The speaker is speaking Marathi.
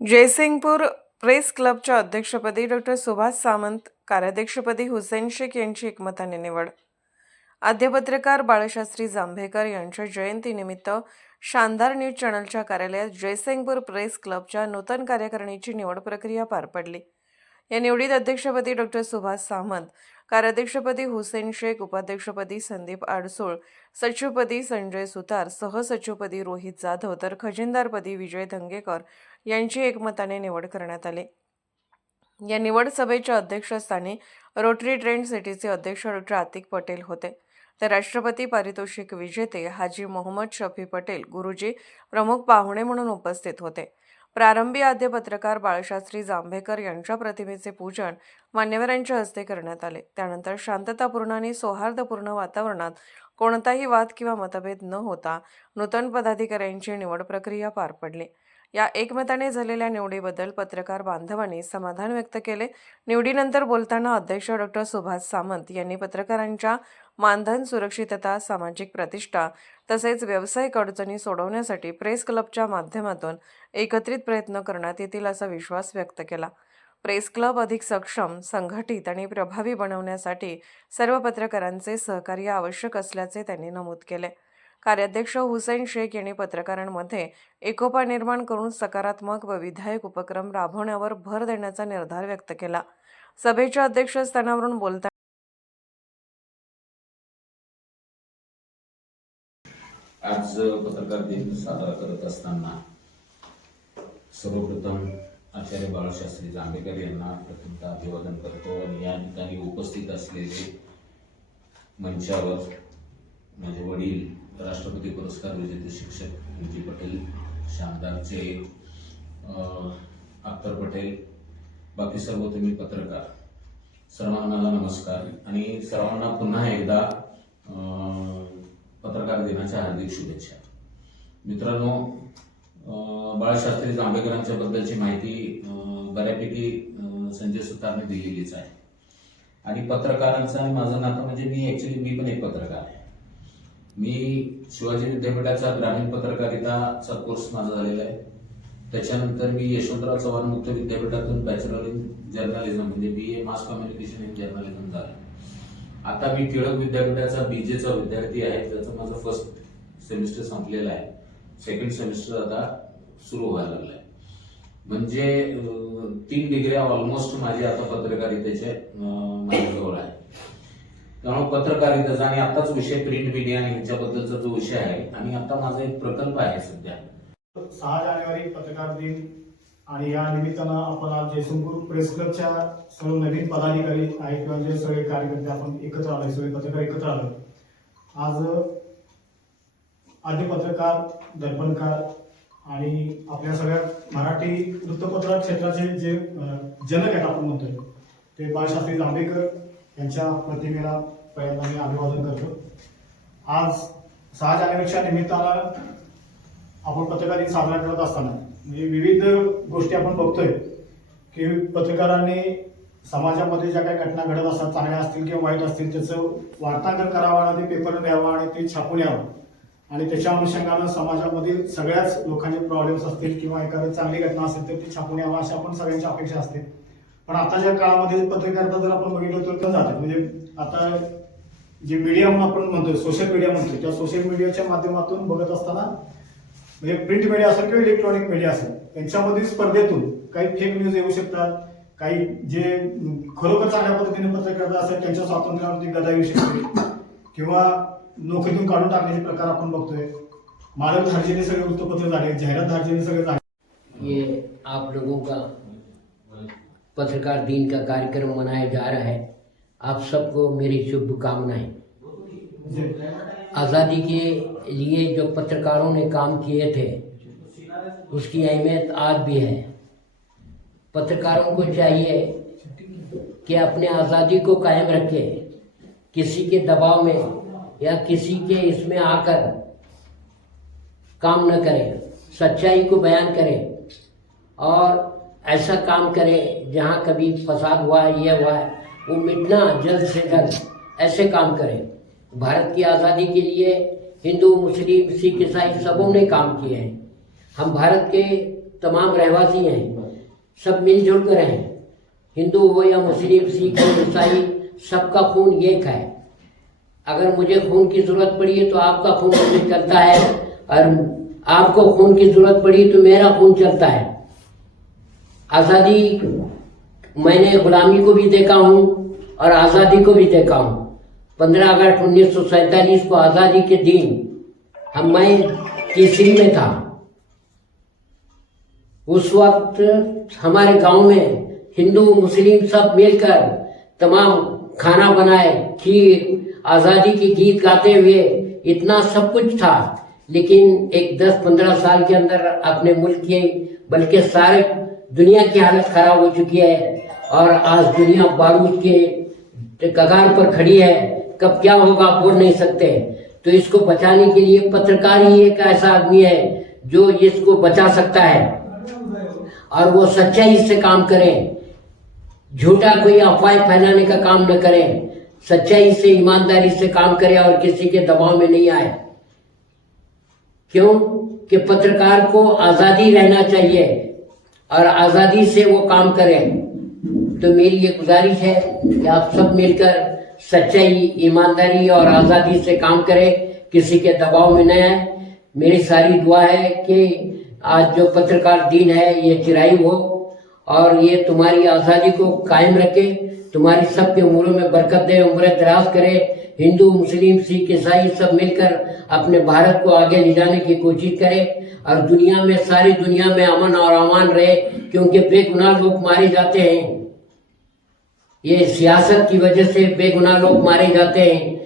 जयसिंगपूर प्रेस क्लबच्या अध्यक्षपदी डॉक्टर सुभाष सामंत, कार्याध्यक्षपदी हुसेन शेख यांची एकमताने निवड. आद्य पत्रकार बाळशास्त्री जांभेकर यांच्या जयंतीनिमित्त शानदार न्यूज चॅनलच्या कार्यालयात जयसिंगपूर प्रेस क्लबच्या नूतन कार्यकारिणीची निवड प्रक्रिया पार पडली. या निवडीत अध्यक्षपदी डॉक्टर सुभाष सामंत, कार्याध्यक्षपदी हुसेन शेख, उपाध्यक्षपदी संदीप आडसूळ, सचिवपदी संजय सुतार, सहसचिवपदी रोहित जाधव तर खजिनदारपदी विजय धंगेकर यांची एकमताने निवड करण्यात आली. या निवड सभेच्या अध्यक्षस्थानी रोटरी ट्रेंड सिटीचे अध्यक्ष डॉक्टर आतिक पटेल होते. तर राष्ट्रपती पारितोषिक विजेते हाजी मोहम्मद शफी पटेल गुरुजी प्रमुख पाहुणे म्हणून उपस्थित होते. प्रारंभी आद्य पत्रकार बाळशास्त्री जांभेकर यांच्या प्रतिमेचे पूजन मान्यवरांच्या हस्ते करण्यात आले. त्यानंतर शांततापूर्ण आणि सौहार्दपूर्ण वातावरणात कोणताही वाद किंवा मतभेद न होता नूतन पदाधिकाऱ्यांची निवड प्रक्रिया पार पडली. या एकमताने झालेल्या निवडीबद्दल पत्रकार बांधवांनी समाधान व्यक्त केले. निवडीनंतर बोलताना अध्यक्ष डॉक्टर सुभाष सामंत यांनी पत्रकारांच्या मानधन, सुरक्षितता, सामाजिक प्रतिष्ठा तसेच व्यावसायिक अडचणी सोडवण्यासाठी प्रेस क्लबच्या माध्यमातून एकत्रित प्रयत्न करण्यात येतील असा विश्वास व्यक्त केला. प्रेस क्लब अधिक सक्षम, संघटित आणि प्रभावी बनवण्यासाठी सर्व पत्रकारांचे सहकार्य आवश्यक असल्याचे त्यांनी नमूद केले. कार्याध्यक्ष हुसेन शेख यांनी पत्रकारांमध्ये एकोपा निर्माण करून सकारात्मक व विधायक उपक्रम राबवण्यावर भर देण्याचा निर्धार व्यक्त केला. सभेच्या अध्यक्षस्थानावरून बोलताना आज पत्रकार दिन साजरा करत असताना सर्वप्रथम आचार्य बाळशास्त्री जांभेकर यांना प्रथमतः अभिवादन करतो आणि या ठिकाणी उपस्थित असलेले मंचावर माझे वडील राष्ट्रपती पुरस्कार विजेते शिक्षक विजय पटेल, शानदारचे अख्तर पटेल, बाकी सर्व तुम्ही पत्रकार, सर्वांना नमस्कार आणि सर्वांना पुन्हा एकदा पत्रकार दिनाच्या हार्दिक शुभेच्छा. मित्रांनो, बाळशास्त्री जांभेकरांच्या बद्दलची माहिती बऱ्यापैकी संजय सुतारने दिलेलीच आहे आणि पत्रकारांचं आणि माझं नातं म्हणजे मी पण एक पत्रकार आहे. मी शिवाजी विद्यापीठाचा ग्रामीण पत्रकारिताचा कोर्स माझा झालेला आहे. त्याच्यानंतर मी यशवंतराव चव्हाण मुक्त विद्यापीठातून बॅचलर इन जर्नलिझम म्हणजे BA mass communication in journalism झालं. आता मी टिळक विद्यापीठाचा BJचा विद्यार्थी आहे. त्याचं माझं फर्स्ट सेमिस्टर संपलेलं आहे. सेकंड सेमिस्टर आता सुरू व्हायला लागलाय. म्हणजे 3 डिग्र्या ऑलमोस्ट माझी आता पत्रकारितेचे माझ्याजवळ आहे. त्यामुळे पत्रकारितेचा आणि आताच विषय प्रिंट मीडिया आणि ह्याच्याबद्दलचा जो विषय आहे आणि आता माझा एक प्रकल्प आहे सध्या 6 जानेवारी पत्रकार दिन आणि या निमित्तानं आपण आज जयसिंगपूर प्रेस क्लबच्या सर्व नवीन पदाधिकारी आहेत किंवा जे सगळे कार्यकर्ते आपण एकत्र आलोय, सगळे पत्रकार एकत्र आलोय. आज आद्य पत्रकार, दर्पणकार आणि आपल्या सगळ्या मराठी वृत्तपत्र क्षेत्राचे जे जनक आहेत आपण म्हणतोय ते बाळशास्त्री जांभेकर यांच्या प्रतिमेला पहिल्यांदा मी अभिवादन करतो. आज 6 जानेवारीच्या निमित्तानं आपण पत्रकार दिन साजरा करत असताना म्हणजे विविध गोष्टी आपण बघतोय की पत्रकारांनी समाजामध्ये ज्या काही घटना घडत असतात, चांगल्या असतील किंवा वाईट असतील, त्याचं वार्तांकन करावं आणि ते पेपरला द्यावं आणि ते छापून यावं आणि त्याच्या अनुषंगानं समाजामधील सगळ्याच लोकांचे प्रॉब्लेम्स असतील किंवा एखादी चांगली घटना असेल तर ती छापून यावं अशी आपण सगळ्यांची अपेक्षा असते. पण आताच्या काळामध्ये पत्रकारिता जर आपण बघितलं तर जाते म्हणजे आता जे मीडिया म्हणून आपण म्हणतोय, सोशल मीडिया म्हणतोय, त्या सोशल मीडियाच्या माध्यमातून बघत असताना म्हणजे प्रिंट मीडिया असेल किंवा इलेक्ट्रॉनिक मीडिया असेल त्यांच्यामधील स्पर्धेतून काही फेक न्यूज येऊ शकतात. काही जे खरोखर चांगल्या पद्धतीने पत्रकारिता असेल त्यांच्या स्वातंत्र्यावरती गदा येऊ शकते किंवा नोकरीतून काढून टाकण्याचे प्रकार आपण बघतोय. मालक धार्जिने सगळे वृत्तपत्र झाले, जाहिरात धार्जिने सगळे झाले. ये आप लोगों का पत्रकार दिन का कार्यक्रम मनाया जा रहा है. आप सबको मेरी शुभकामनाएं. आज़ादी के लिए जो पत्रकारों ने काम किए थे उसकी अहमियत आज भी है. पत्रकारों को चाहिए कि अपने आज़ादी को कायम रखे, किसी के दबाव में या किसी के इसमें आकर काम न करें, सच्चाई को बयान करें और ऐसा काम करें जहाँ कभी फसाद हुआ है, ये हुआ है, वो मिटना जल्द से जल्द, ऐसे काम करें. भारत की आज़ादी के लिए हिंदू, मुस्लिम, सिख, ईसाई सबों ने काम किए हैं. हम भारत के तमाम रहवासी हैं, सब मिलजुल कर हैं। हिंदू हो या मुस्लिम, सिख हो, ईसाई, सबका खून एक है। अगर मुझे खून की जरूरत पड़ी है तो आपका खून मुझे चलता है, और आपको खून की जरूरत पड़ी तो मेरा खून चलता है। आज़ादी, मैंने गुलामी को भी देखा हूँ और आज़ादी को भी देखा हूँ। 15 अगस्त 1947 को आज़ादी के दिन मैं तीसरी में था। उस वक्त हमारे गांव में हिंदू मुस्लिम सब मिलकर तमाम खाना बनाए, खीर, आज़ादी के गीत गाते हुए, इतना सब कुछ था। लेकिन एक 10-15 साल के अंदर अपने मुल्क के बल्कि सारे दुनिया की हालत खराब हो चुकी है, और आज दुनिया बारूद के कगार पर खड़ी है। कब क्या होगा बोल नहीं सकते। तो इसको बचाने के लिए पत्रकार ही एक ऐसा आदमी है जो इसको बचा सकता है, और वो सच्चाई से काम करें, झूठा कोई अफवाह फैलाने का काम न करें, सच्चाई से ईमानदारी से काम करें और किसी के दबाव में नहीं आए। क्यों कि पत्रकार को आज़ादी रहना चाहिए और आज़ादी से वो काम करें। तो मेरी ये गुजारिश है कि आप सब मिलकर सच्चाई, ईमानदारी और आज़ादी से काम करें, किसी के दबाव में न आए। मेरी सारी दुआ है कि आज जो पत्रकार दिन है ये चिरायु हो, और ये तुम्हारी आज़ादी को कायम रखे, तुम्हारी सबके उम्रों में बरकत दे, उम्रें दराज करे। हिंदू, मुस्लिम, सिख, ईसाई सब मिलकर अपने भारत को आगे ले जाने की कोशिश करें, और दुनिया में, सारी दुनिया में अमन और अमान रहे, क्योंकि बेगुनाह लोग मारे जाते हैं। ये सियासत की वजह से बेगुनाह लोग मारे जाते हैं,